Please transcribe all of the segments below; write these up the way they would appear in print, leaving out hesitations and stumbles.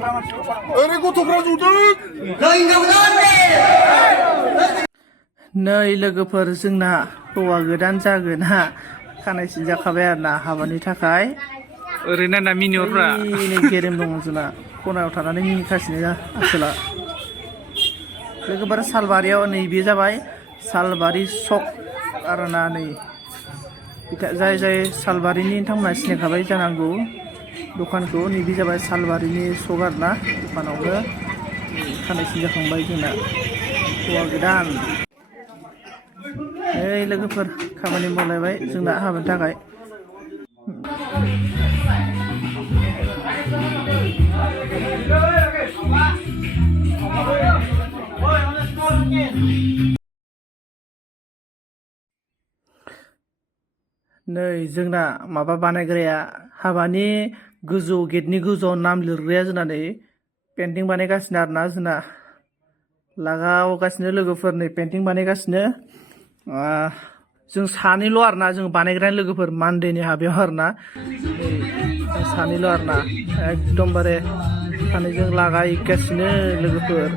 ओरै गथ'फ्रा जदों नै लोगोफोर जोंना हौवा गोदान जागोन हा खानाय सिनजाखाबाय आरोना हाबानि थाखाय ओरैनो ना मिनिहरफ्रा गेरेम दङ जोंना खनायाव थानानै मिनिगासिनो आसोला लोगोफोर सालबारियाव नैबे जाबाय सालबारि सक आरोना नै जाय जाय सालबारिनि नोंथांमोना सिनायखाबाय जानांगौ दखानखौ नैबे जाबाय सालबारिनि सक आरोना दखानावनो खानाय सिनजाखांबाय जोंना हौवा गोदान नै लोगोफोर खामानि मावलायबाय जोंना हाबानि थाखाय नै जोंना माबा बानायग्राया हाबानि गोजौ गेटनि गोजौआव नाम लिरग्राया जोंना नै पेन्टिं बानायगासिनो आरोना जोंना लागावगासिनो लोगोफोर नै पेन्टिं बानायगासिनो जों सानैल' आरोना जों बानायग्रानि लोगोफोर मानदेनि हाबायाव आरोना सानैल' आरोना एकदमबारे सानैजों लागायगासिनो लोगोफोर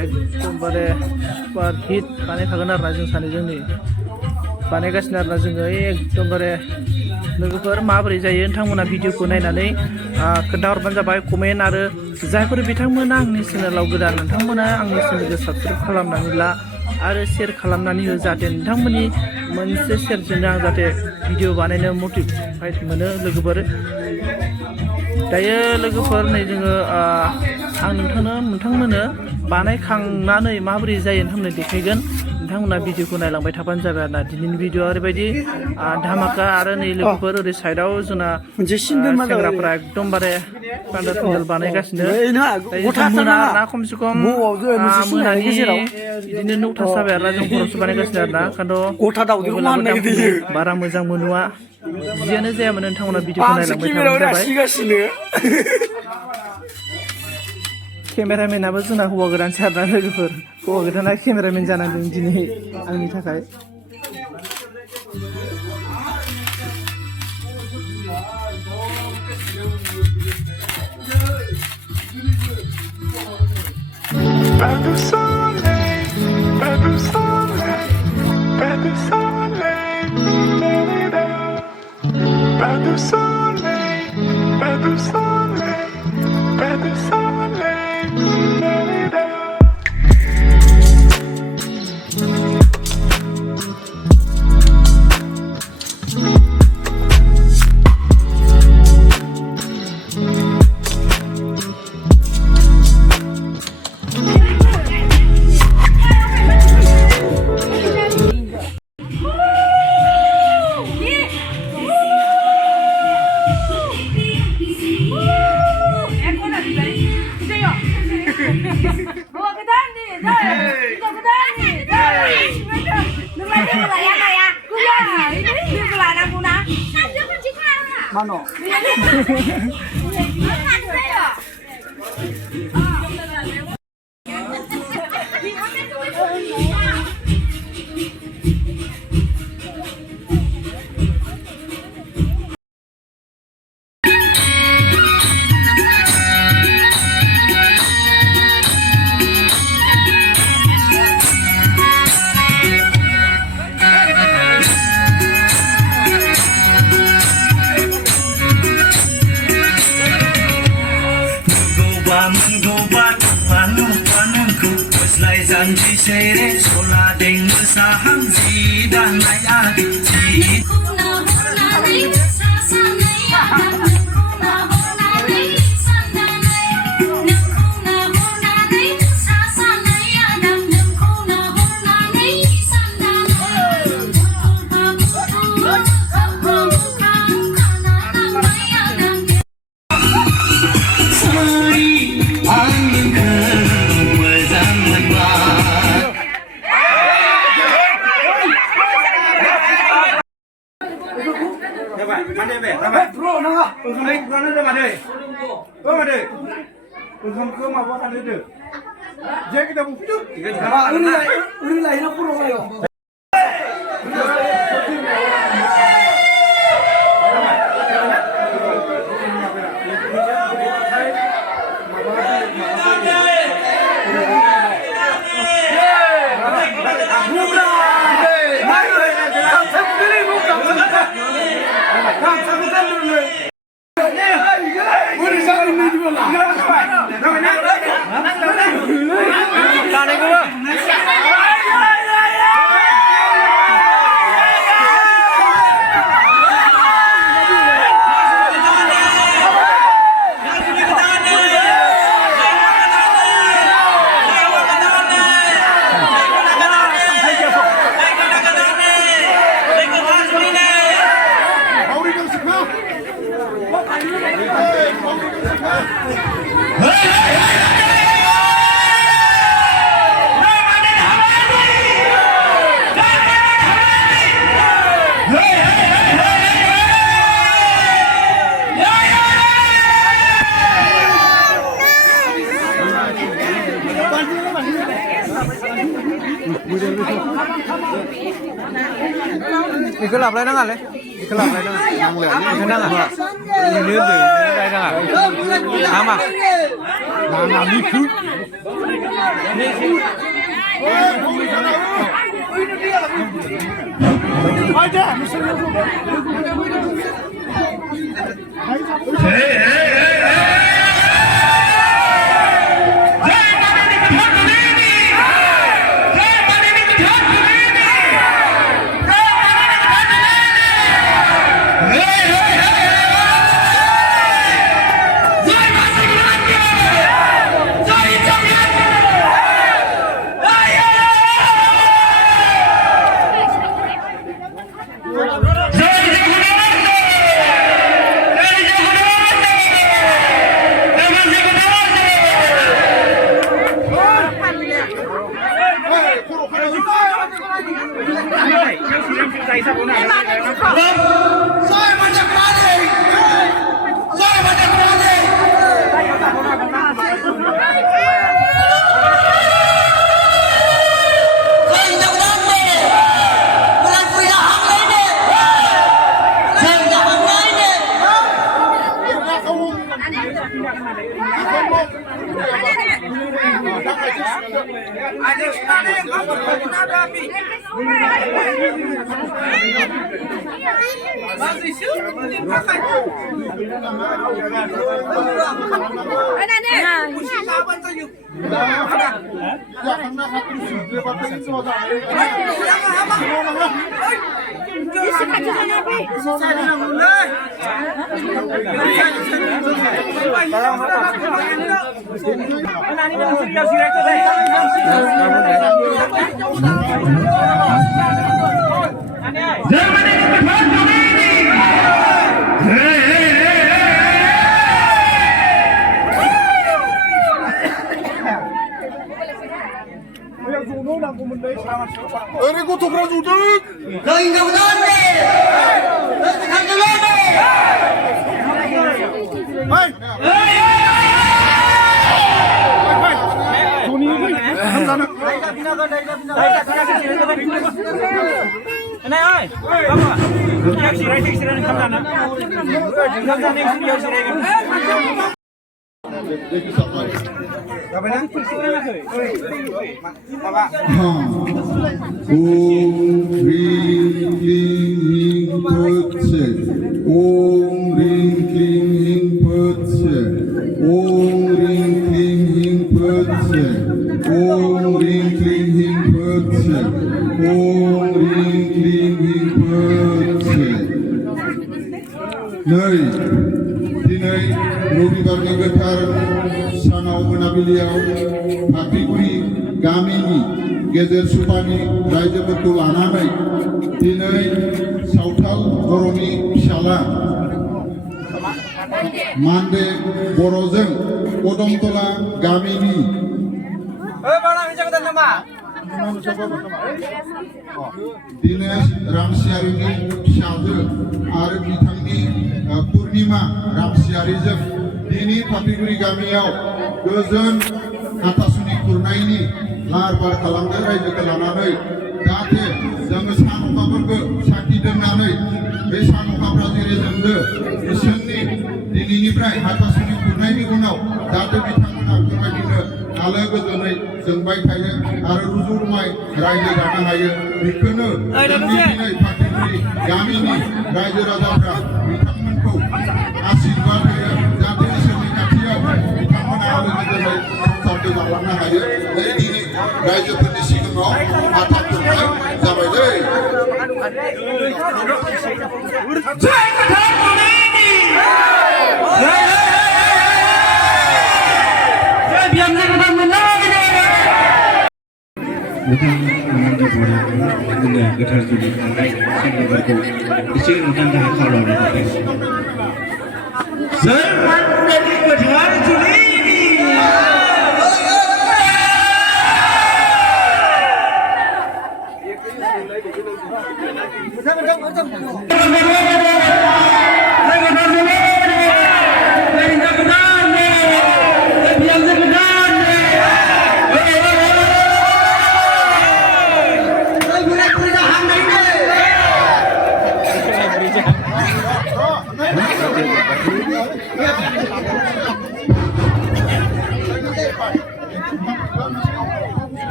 एकदमबारे सुपार हिट बानायखागोन आरोना जों सानैजों नै बानायगासिनो आरोना जोङो एकदमबारे लोगोफोर माबोरै जायो नोंथांमोना भिडिअखौ नायनानै खोन्थाहरबानो जाबाय कमेन्ट आरो जायफोर बिथांमोना आंनि चेनेलाव गोदान नोंथांमोना आंनि चेनेलखौ साबसक्राइब खालामनानै ला आरो शेयार खालामनानै हो जाहाथे नोंथांमोननि मोनसे शेयारजोंनो आं जाहाथे भिडिअ बानायनो मटिभेट मोनो लोगोफोर दायो लोगोफोर नै जोङो आं नोंथांमोननो बानायखांनानै माबोरै जायो नोंथांमोननो देखायगोन नोंथांमोना भिडिअखौ नायलांबाय थाबानो जाबाय आरोना दिनैनि भिडिअआ ओरैबायदि धामाका आरो नै लोगोफोर ओरै साइडआव जोंना सेंग्राफोरा एकदमबारे पेन्डेल बानायगासिनो मोना आरोना खमसे खम मोनानि बिदिनो 9था जाबाय आरोना जों हरावसो बानायगासिनो आरोना ओंखायनोथ' बारा मोजांबो नुवा जियानो जायामोन नोंथांमोना भिडिअखौ नायलांबाय थाबानो जाबाय केमेरामेनाबो जोंना हौवा गोदानसो आरोना लोगोफोर हौवा गोदाना केमेरामेन जानांदों दिनै आंनि थाखाय Mano. Janji sere sola deng saham ji dan lai adi ji ओंखामखौ माबा खालामदो जे kita bukti udah lahirnya kurang ayo Iku laplay nang ale. Iku laplay nang. Nang le. Iku nang apa? Ini deh. Laplay nang. Sama. Nang iku. गेजेर सुपानि रायजोफोरखौ लानानै दिनै सावथाल बर'नि फिसाला मानदे बर'जों कदमतला गामिनि दिनेश रामसियारिनि फिसाजो आरो बिथांनि पुर्णिमा रामसियारिजों दिनै फाफिगुरि गामियाव गोजोन हाथासुनि खुरनायनि लाहार फाहार खालामदों रायजोखौ लानानै जाहाथे जोङो सान अखाफोरखौ साखि दोननानै बे सान अखाफ्रा जेरै जोंदो इसोरनि दिनैनिफ्राय हाथासुनि खुरनायनि उनाव जाहाथे बिथांमोना बेबायदिनो आलो गोजोनै जोंबाय थायो आरो रुजु रुमाय रायजो जानो हायो बेखौनो जोंनि दिनै फाफिगुरि गामिनि रायजो राजाफ्रा बिथांमोनखौ आशीर्बाद होयो जाहाथे इसोरनि खाथियाव बिथांमोना आलो गोजोनै संसारखौ जालांनो हायो दिनै रायजोफोरनि सिगाङाव हाथा खुरनाय जाबाय दै गोथार जुलि खालामनाय सेंग्राफोरखौ एसे नोंथां गाहाय खावलायनो थाखाय जय मानदेनि गोथार जुलि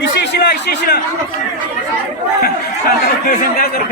इशी शिला